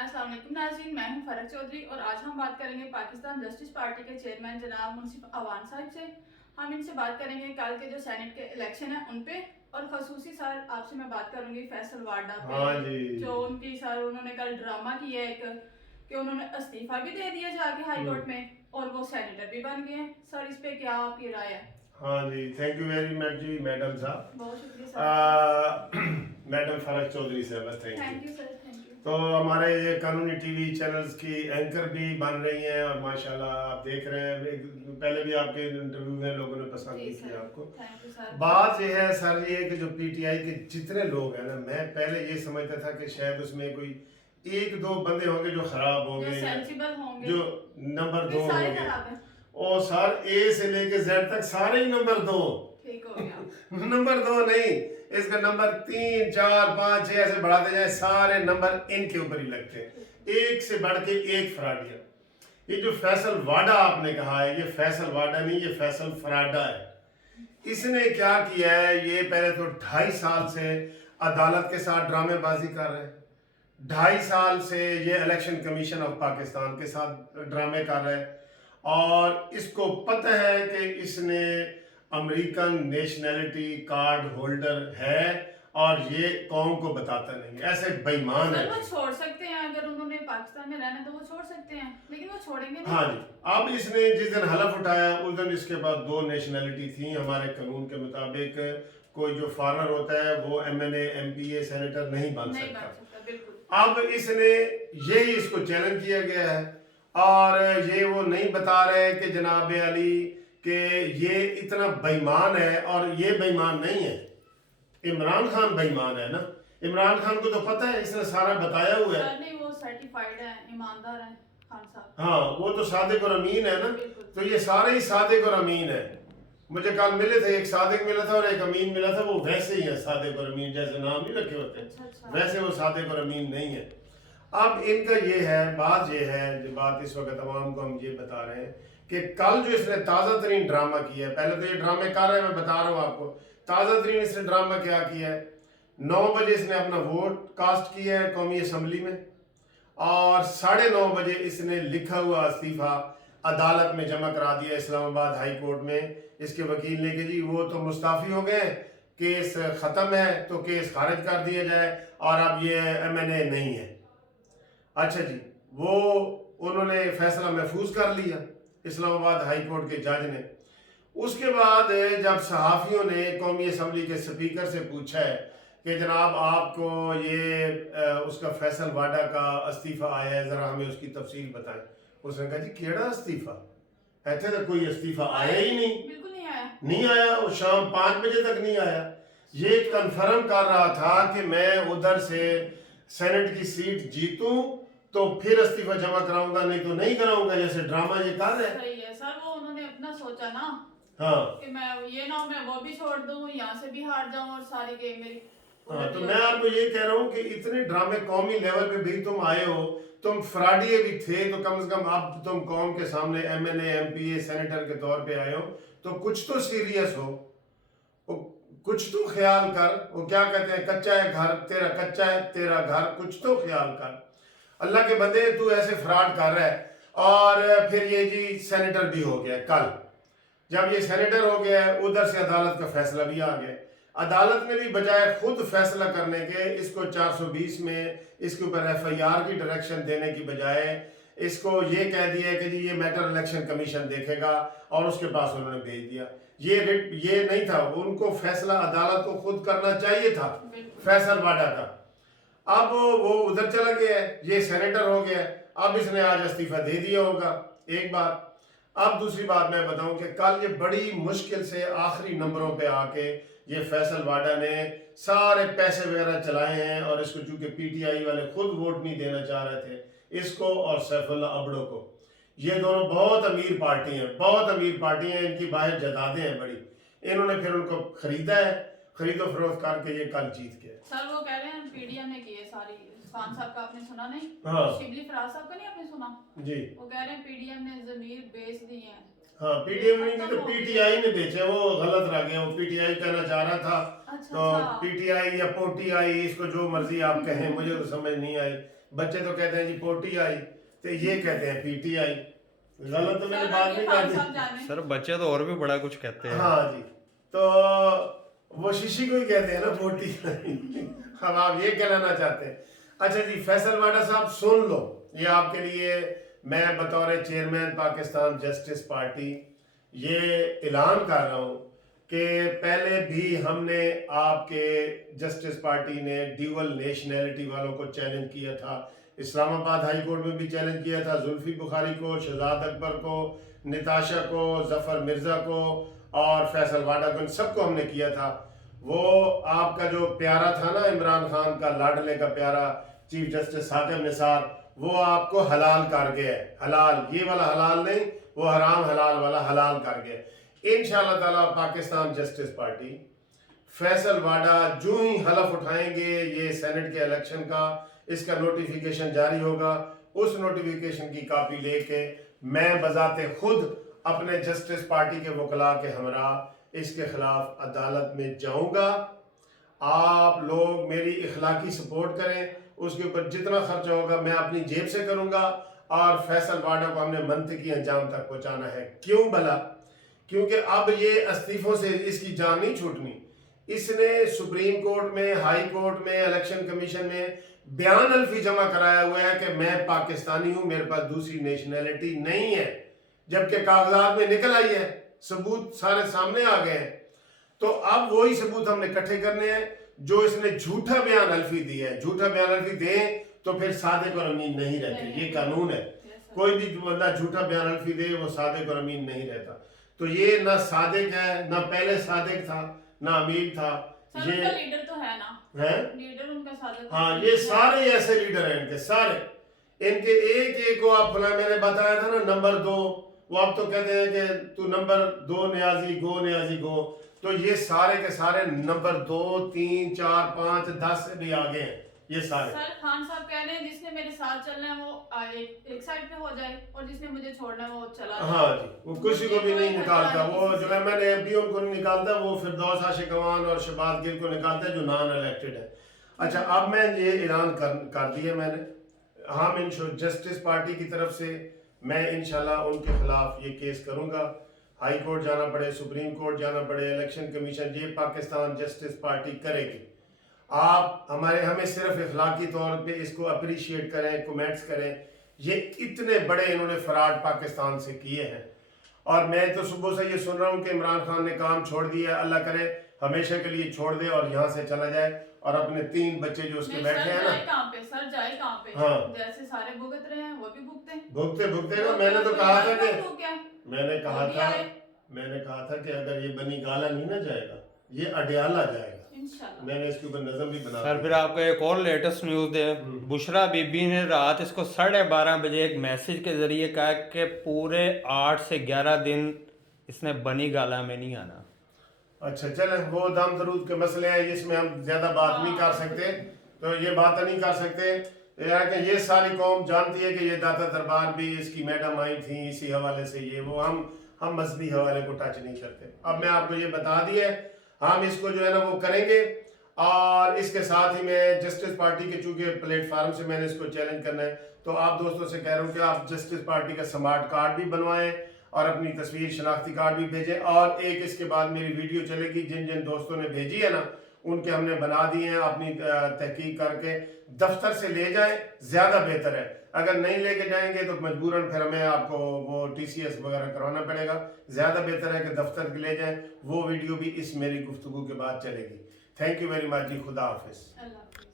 अस्सलाम वालेकुम नाज़रीन, मैं हूं फरक चौधरी और आज हम बात करेंगे पाकिस्तान जस्टिस पार्टी के चेयरमैन जनाब मुंसिफ अवान साहब से। हम इनसे बात करेंगे कल के जो सेनेट के इलेक्शन है उन पे, और खसूसी सर आपसे मैं बात करूंगी फैसल वाडा पे। हाँ जी। जो उनकी सर उन्होंने कल ड्रामा किया एक कि उन्होंने इस्तीफा भी दे दिया जाके हाई कोर्ट में और वो सेनेटर भी बन गए हैं। सर इस पे क्या आपकी राय है? हाँ जी, थैंक यू वेरी मच जी मैडम साहब। बहुत शुक्रिया सर। मैडम फरक चौधरी साहब, बस thank thank you. You sir, thank you. तो हमारे ये कानूनी टीवी चैनल्स की एंकर भी बन रही हैं और माशाल्लाह आप देख रहे हैं, पहले भी आपके इंटरव्यू में लोगों ने पसंद जी भी सर, किया आपको। Thank you sir. बात ये है सर, ये कि जो पीटीआई के जितने लोग हैं ना, मैं पहले ये समझता था कि शायद उसमें कोई एक दो बंदे होंगे जो खराब जो होंगे, सेंसिबल होंगे, जो नंबर दो सारे होंगे, खराब हैं। और सर ए से लेके जेड तक सारे ही नंबर दो। ठीक हो गया। नंबर दो नहीं, इसका नंबर 3 4 5 6 ऐसे बढ़ाते जाए, सारे नंबर इनके ऊपर ही लगते हैं, एक से बढ़ के एक फराडिया। ये जो फैसल वाडा आपने कहा है, ये फैसल वाडा नहीं, ये फैसल फराडा है। इसने क्या किया है, ये पहले तो 2.5 साल से अदालत के साथ ड्रामेबाजी कर रहे हैं, 2.5 साल से ये इलेक्शन कमीशन ऑफ पाकिस्तान के साथ ड्रामे कर रहे हैं, और इसको पता है कि इसने अमेरिकन नेशनैलिटी कार्ड होल्डर है और ये कौम को बताता नहीं है। ऐसे बेईमान है। सर वो छोड़ सकते हैं, अगर उन्होंने पाकिस्तान में रहना तो वो छोड़ सकते हैं, लेकिन वो छोड़ेंगे नहीं। हाँ जी। अब इसने जिस दिन हलफ उठाया उस दिन इसके पास 2 नेशनैलिटी थी हमारे कानून के मुताबिक। कोई जो फॉरेनर होता है वो एमएनए एमपीए सेनेटर नहीं बन सकता। बिल्कुल। अब इसने यही इसको चैलेंज किया गया है, और ये वो नहीं बता रहे कि जनाब अली कि ये इतना बेईमान है, और ये बेईमान नहीं है, इमरान खान बेईमान है ना। इमरान खान को तो पता है, इसने सारा बताया हुआ है। सर नहीं, वो सर्टिफाइड है, ईमानदार है खान साहब। हाँ, वो तो सादिक और अमीन है ना। तो ये सारे ही सादिक और अमीन है। मुझे कल मिले थे, एक सादिक मिला था और एक अमीन मिला था, वो वैसे ही है, सादिक और अमीन जैसे नाम नहीं रखे होते। अच्छा। वैसे वो सादिक और अमीन नहीं है। अब इनका ये है, बात ये है, जो बात इस वक्त तमाम को हम ये बता रहे हैं कि कल जो इसने ताज़ा तरीन ड्रामा किया है, पहले तो ये ड्रामे कर रहे हैं, मैं बता रहा हूँ आपको, ताज़ा तरीन इसने ड्रामा क्या किया है। 9 बजे इसने अपना वोट कास्ट किया है कौमी असम्बली में, और 9:30 बजे इसने लिखा हुआ इस्तीफा अदालत में जमा करा दिया इस्लामाबाद हाई कोर्ट में। इसके वकील ने कि जी वो तो मुस्ताफ़ी हो गए, केस ख़त्म है, तो केस खारिज कर दिया जाए और अब ये एमएनए नहीं है। अच्छा जी, वो उन्होंने फैसला महफूज कर लिया इस्लामाबाद हाई कोर्ट के जज ने। उसके बाद जब सहाफ़ियों ने कौमी असम्बली के स्पीकर से पूछा है कि जनाब आपको ये उसका फैसल वाडा का इस्तीफ़ा आया है, ज़रा हमें उसकी तफसील बताएं। उसने कहा जी केड़ा इस्तीफ़ा, ऐसे तो कोई इस्तीफ़ा आया ही नहीं। बिल्कुल नहीं आया। नहीं आया, वो शाम 5 बजे तक नहीं आया। ये कंफर्म कर रहा था कि मैं उधर से सेनेट की सीट जीतूं तो फिर इस्तीफा जमा कराऊंगा, नहीं तो नहीं कराऊंगा, जैसे ड्रामा ये कर रहे हैं। सही है सर, वो उन्होंने अपना सोचा ना। हाँ, कि मैं ये ना मैं वो भी छोड़ दूं, यहाँ से भी हार जाऊं और सारी गेम मेरी। हाँ, तो मैं आपको ये कह रहा हूँ कि इतने ड्रामे कौमी लेवल पे भी तुम आए हो, तुम फ्राडिये भी थे, तो कम से कम अब तुम कौम के सामने एमएनए एमपीए सेनेटर के तौर पे आए हो, तो कुछ तो सीरियस हो, कुछ तो ख्याल कर। वो क्या कहते हैं, कच्चा है घर तेरा, कच्चा है तेरा घर, कुछ तो ख्याल कर। अल्लाह के बंदे, तू ऐसे फ्रॉड कर रहा है। और फिर ये जी सेनेटर भी हो गया कल। जब ये सेनेटर हो गया है, उधर से अदालत का फैसला भी आ गया। अदालत ने भी बजाय खुद फैसला करने के इसको 420 में इसके ऊपर एफआईआर की डायरेक्शन देने की बजाय इसको ये कह दिया कि जी ये मैटर इलेक्शन कमीशन देखेगा, और उसके पास उन्होंने भेज दिया। ये नहीं था, उनको फैसला अदालत को खुद करना चाहिए था फैसल वाडा का। अब वो उधर चला गया है, ये सेनेटर हो गया है, अब इसने आज इस्तीफा दे दिया होगा, एक बात। अब दूसरी बात मैं बताऊं कि कल ये बड़ी मुश्किल से आखिरी नंबरों पे आके ये फैसल वाडा ने सारे पैसे वगैरह चलाए हैं, और इसको चूंकि पीटीआई वाले खुद वोट नहीं देना चाह रहे थे, इसको और सैफुल्ला अबड़ो को, ये दोनों बहुत अमीर पार्टी हैं, बहुत अमीर पार्टी हैं, इनकी बाहर जायदादें हैं बड़ी। इन्होंने फिर उनको खरीदा है, खरीदो फरोख्त करके ये कल जीत गए। सर वो कह रहे हैं पीडीएम ने की है सारी। खान साहब का आपने सुना नहीं? हाँ। शिबली फराज साहब का नहीं आपने सुना? जी। वो कह रहे हैं पीडीएम ने जमीर बेच दी है। हाँ, पीटीएम नहीं तो पीटीआई ने बेचे, वो गलत रह गया। वो पीटीआई कहना चाह रहा था। अच्छा, तो पीटीआई या पोटीआई, इसको जो मर्जी आप कहें, मुझे तो समझ नहीं आई। बच्चे तो कहते हैं जी पोटी आई, तो ये कहते हैं पीटी आई। गलत तो मेरी सर, बात ये नहीं खान करती। साहब जाने। सर बच्चे तो और भी बड़ा कुछ कहते हैं। हाँ जी, तो वो शीशी को ही कहते हैं ना पोटी। अब आप ये कहना चाहते हैं। अच्छा जी, फैसल वाडा साहब सुन लो, ये आपके लिए मैं बतौर चेयरमैन पाकिस्तान जस्टिस पार्टी ये ऐलान कर रहा हूँ कि पहले भी हमने आपके जस्टिस पार्टी ने ड्यूअल नेशनैलिटी वालों को चैलेंज किया था। इस्लामाबाद हाई कोर्ट में भी चैलेंज किया था, जुल्फी बुखारी को, शहजाद अकबर को, निताशा को, जफर मिर्ज़ा को और फैसल वाडा को, इन सबको हमने किया था। वो आपका जो प्यारा था ना इमरान खान का लाडले का प्यारा चीफ जस्टिस साकिब निसार, वो आपको हलाल कर गया है। हलाल, ये वाला हलाल नहीं, वो हराम हलाल वाला हलाल कर गया। इंशाअल्लाह ताला पाकिस्तान जस्टिस पार्टी फैसल वाडा जो ही हलफ उठाएंगे ये सेनेट के इलेक्शन का, इसका नोटिफिकेशन जारी होगा, उस नोटिफिकेशन की कॉपी लेके मैं बजाते खुद अपने जस्टिस पार्टी के वकला के हमरा इसके खिलाफ अदालत में जाऊंगा। आप लोग मेरी इखलाकी सपोर्ट करें, उसके ऊपर जितना खर्चा होगा मैं अपनी जेब से करूंगा और फैसल वाडा को हमने मंतकी अंजाम तक पहुंचाना है। क्यों भला? क्योंकि अब ये इस्तीफों से इसकी जान नहीं छूटनी। इसने सुप्रीम कोर्ट में, हाई कोर्ट में, इलेक्शन कमीशन में बयान अल्फी जमा कराया हुआ है कि मैं पाकिस्तानी हूं, मेरे पास दूसरी नेशनैलिटी नहीं है, जबकि कागजात में निकल आई है, सबूत सारे सामने आ गए हैं। तो अब वही सबूत हमने इकट्ठे करने हैं जो इसने झूठा बयान अल्फी दिया है। झूठा बयान अल्फी दे तो फिर सादिक और अमीन नहीं रहते, ये कानून है। कोई भी बंदा झूठा बयान अल्फी दे वो सादिक और अमीन नहीं रहता। तो ये ना सादिक है, ना पहले सादिक था, ना अमीन था। सर, ये उनका लीडर तो है ना, है, लीडर उनका सादिक। हाँ, ये सारे ऐसे लीडर हैं इनके सारे। इनके एक एक को आप फला, मैंने बताया था ना नंबर 2, वो आप तो कहते हैं कि तू नंबर 2 न्याजी गो। तो ये सारे के सारे नंबर 2, 3, 4, 5, 10 से भी आगे हैं ये सारे। सर खान साहब कह रहे हैं जिसने मेरे साथ चलना है वो एक साइड पे हो जाए और जिसने मुझे छोड़ना है वो चला जाए। हाँ जी, वो किसी को भी नहीं निकालता। वो जो MNA MP उनको नहीं निकालता, वो फिरदौस आशिक अवान और शहबाज गिल को निकालता है जो नॉन इलेक्टेड है। अच्छा, अब मैं ये ऐलान कर दिया मैंने, हम जस्टिस पार्टी की तरफ से मैं इंशाल्लाह उनके खिलाफ ये केस करूंगा। हाई कोर्ट जाना पड़े, सुप्रीम कोर्ट जाना पड़े, इलेक्शन कमीशन, ये पाकिस्तान जस्टिस पार्टी करेगी। आप हमें सिर्फ इखलाकी तौर पे इसको अप्रिशिएट करें, कमेंट्स करें। ये इतने बड़े इन्होंने फराड पाकिस्तान से किए हैं और मैं तो सुबह से ये सुन रहा हूँ कि इमरान खान ने काम छोड़ दिया। अल्लाह करे हमेशा के लिए छोड़ दे और यहाँ से चला जाए और अपने 3 बच्चे जो उसके बैठे हैं ना, सर जाए कहाँ पे? हाँ, जैसे सारे भुगत रहे हैं वो भी भुगते ना। मैंने तो कहा था कि मैंने वो कहा था कि अगर ये बनी गाला नहीं ना जाएगा, ये अडयाला जाएगा। इंशाल्लाह। मैंने इसके ऊपर नज़म भी बना सर फिर आपको एक और लेटेस्ट न्यूज़ दे, बुशरा बीबी ने रात इसको 12:30 बजे एक मैसेज के जरिए कहा कि पूरे 8 से 11 दिन इसने बनी गाला में नहीं आना। अच्छा चलें, वो दाम दरूद के मसले हैं, इसमें हम ज़्यादा बात नहीं कर सकते, तो ये बात नहीं कर सकते। कि ये सारी कौम जानती है कि ये दाता दरबार भी इसकी मैडम आई थी, इसी हवाले से ये वो हम मजहबी हवाले को टच नहीं करते। अब मैं आपको ये बता दिया, हम इसको जो है ना वो करेंगे। और इसके साथ ही मैं जस्टिस पार्टी के चूंकि प्लेटफार्म से मैंने इसको चैलेंज करना है, तो आप दोस्तों से कह रहा हूँ कि आप जस्टिस पार्टी का स्मार्ट कार्ड भी बनवाएं और अपनी तस्वीर शनाख्ती कार्ड भी भेजें। और एक इसके बाद मेरी वीडियो चलेगी, जिन जिन दोस्तों ने भेजी है ना उनके हमने बना दिए हैं। अपनी तहकीक करके दफ्तर से ले जाएं, ज़्यादा बेहतर है। अगर नहीं लेके जाएंगे तो मजबूरन फिर हमें आपको वो TCS वगैरह करवाना पड़ेगा। ज़्यादा बेहतर है कि दफ्तर के ले जाएं। वो वीडियो भी इस मेरी गुफ्तगू के बाद चलेगी। थैंक यू वेरी मच जी, खुदा हाफिज़। अल्लाह हाफिज़।